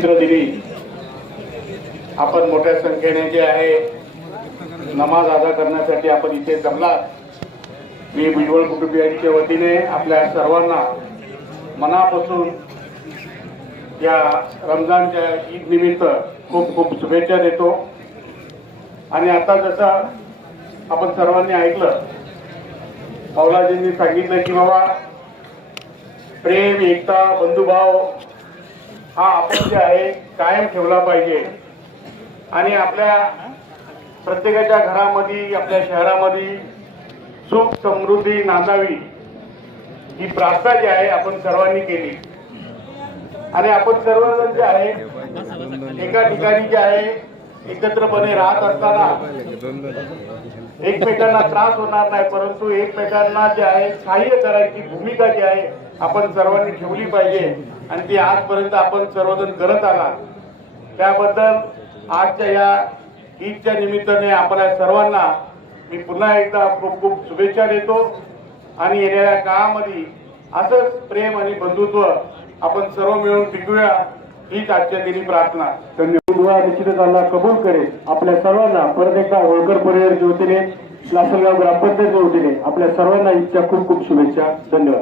पवित्र दिली आपण मोठ्या संख्येने जे आहे नमाज अदा करण्यासाठी आपण इथे जमला मी भुजबळ कुटुंबियांच्या वतीने आपल्या सर्वांना मनापासून या रमजानच्या ईद निमित्त खूप खूप शुभेच्छा देतो. आणि आता जसं आपण सर्वांनी ऐकलं मौलाजींनी सांगितलं की बाबा प्रेम एकता बंधुभाव हा आपण जे आहे कायम ठेवला पाहिजे. आणि आपल्या प्रत्येकाच्या घरामध्ये आपल्या शहरामध्ये सुख समृद्धी नांदावी ही प्रार्थना जी आहे आपण सर्वांनी केली. आणि आपण सर्वजण जे आहे एका ठिकाणी जे आहे एकत्रपणे राहत असताना एकमेकांना त्रास होणार नाही परंतु एकमेकांना जे आहे सहाय्य करायची भूमिका जी आहे आपण सर्वांनी ठेवली पाहिजे. आणि ती आजपर्यंत आपण सर्वजण करत आला त्याबद्दल आजच्या या ईदच्या निमित्ताने आपल्या सर्वांना मी पुन्हा एकदा खूप खूप शुभेच्छा देतो. आणि येणाऱ्या काळामध्ये असंच प्रेम आणि बंधुत्व आपण सर्व मिळून टिकूया. हीच आजच्या दिनी प्रार्थना. धन्यवाद. निश्चितच अल्ला कबूल करेल. आपल्या सर्वांना परत एकदा होळकर परिवारच्या वतीने लासलगाव ग्रामपंचायतच्या वतीने आपल्या सर्वांना इच्छा खूप खूप शुभेच्छा. धन्यवाद.